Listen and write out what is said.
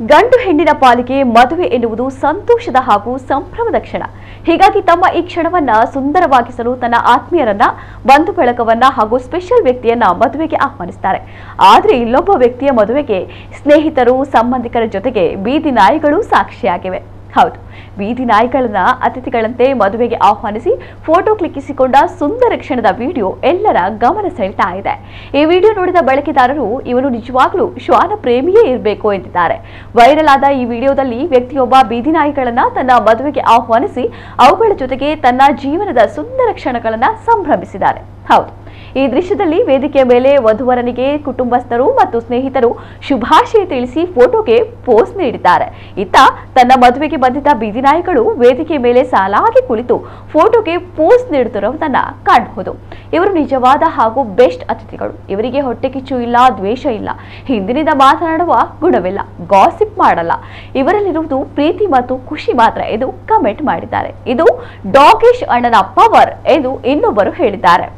ಗಂಡು ಹೆಣ್ಣಿನ ಪಾಲಿಗೆ ಮದುವೆ ಎನ್ನುವುದು ಸಂತೋಷದ ಹಾಗೂ ಸಂಭ್ರಮದ ಕ್ಷಣ. ಹೀಗಾಗಿ ತಮ್ಮ ಈ ಕ್ಷಣವನ್ನ ಸುಂದರವಾಗಿಸಲು ತನ್ನ ಆತ್ಮೀಯರನ್ನ, ಬಂಧು ಬಳಗವನ್ನ ಹಾಗೂ ಸ್ಪೆಷಲ್ ವ್ಯಕ್ತಿಯನ್ನ ಮದುವೆಗೆ ಆಹ್ವಾನಿಸುತ್ತಾರೆ. ಆದರೆ ಇಲ್ಲೊಬ್ಬ ವ್ಯಕ್ತಿಯ ಮದುವೆಗೆ ಸ್ನೇಹಿತರು, ಸಂಬಂಧಿಕರ ಜೊತೆಗೆ ಬೀದಿ ನಾಯಿಗಳು ಸಾಕ್ಷಿಯಾಗಿವೆ. ಹೌದು, ಬೀದಿ ನಾಯಿಗಳನ್ನ ಅತಿಥಿಗಳಂತೆ ಮದುವೆಗೆ ಆಹ್ವಾನಿಸಿ ಫೋಟೋ ಕ್ಲಿಕ್ಕಿಸಿಕೊಂಡ ಸುಂದರ ಕ್ಷಣದ ವಿಡಿಯೋ ಎಲ್ಲರ ಗಮನ ಸೆಳೆತಾ ಇದೆ. ಈ ವಿಡಿಯೋ ನೋಡಿದ ಬಳಕೆದಾರರು ಇವನು ನಿಜವಾಗ್ಲೂ ಶ್ವಾನ ಪ್ರೇಮಿಯೇ ಇರಬೇಕು ಎಂದಿದ್ದಾರೆ. ವೈರಲ್ ಆದ ಈ ವಿಡಿಯೋದಲ್ಲಿ ವ್ಯಕ್ತಿಯೊಬ್ಬ ಬೀದಿ ನಾಯಿಗಳನ್ನ ತನ್ನ ಮದುವೆಗೆ ಆಹ್ವಾನಿಸಿ ಅವುಗಳ ಜೊತೆಗೆ ತನ್ನ ಜೀವನದ ಸುಂದರ ಕ್ಷಣಗಳನ್ನ ಸಂಭ್ರಮಿಸಿದ್ದಾರೆ. ಹೌದು, ಈ ದೃಶ್ಯದಲ್ಲಿ ವೇದಿಕೆಯ ಮೇಲೆ ವಧುವರನಿಗೆ ಕುಟುಂಬಸ್ಥರು ಮತ್ತು ಸ್ನೇಹಿತರು ಶುಭಾಶಯ ತಿಳಿಸಿ ಫೋಟೋಗೆ ಪೋಸ್ ನೀಡಿದ್ದಾರೆ. ಇತ್ತ ತನ್ನ ಮದುವೆಗೆ ಬಂದಿದ್ದ ಬೀದಿ ನಾಯಿಗಳು ವೇದಿಕೆಯ ಮೇಲೆ ಸಾಲಾಗಿ ಕುಳಿತು ಫೋಟೋಗೆ ಪೋಸ್ ನೀಡುತ್ತಿರುವುದನ್ನ ಕಾಣಬಹುದು. ಇವರು ನಿಜವಾದ ಹಾಗೂ ಬೆಸ್ಟ್ ಅತಿಥಿಗಳು. ಇವರಿಗೆ ಹೊಟ್ಟೆ ಕಿಚ್ಚು ಇಲ್ಲ, ದ್ವೇಷ ಇಲ್ಲ, ಹಿಂದಿನಿಂದ ಮಾತನಾಡುವ ಗುಣವಿಲ್ಲ, ಗಾಸಿಪ್ ಮಾಡಲ್ಲ. ಇವರಲ್ಲಿರುವುದು ಪ್ರೀತಿ ಮತ್ತು ಖುಷಿ ಮಾತ್ರ ಎಂದು ಕಮೆಂಟ್ ಮಾಡಿದ್ದಾರೆ. ಇದು ಡಾಗಿಶ್ ಅಣ್ಣನ ಪವರ್ ಎಂದು ಇನ್ನೊಬ್ಬರು ಹೇಳಿದ್ದಾರೆ.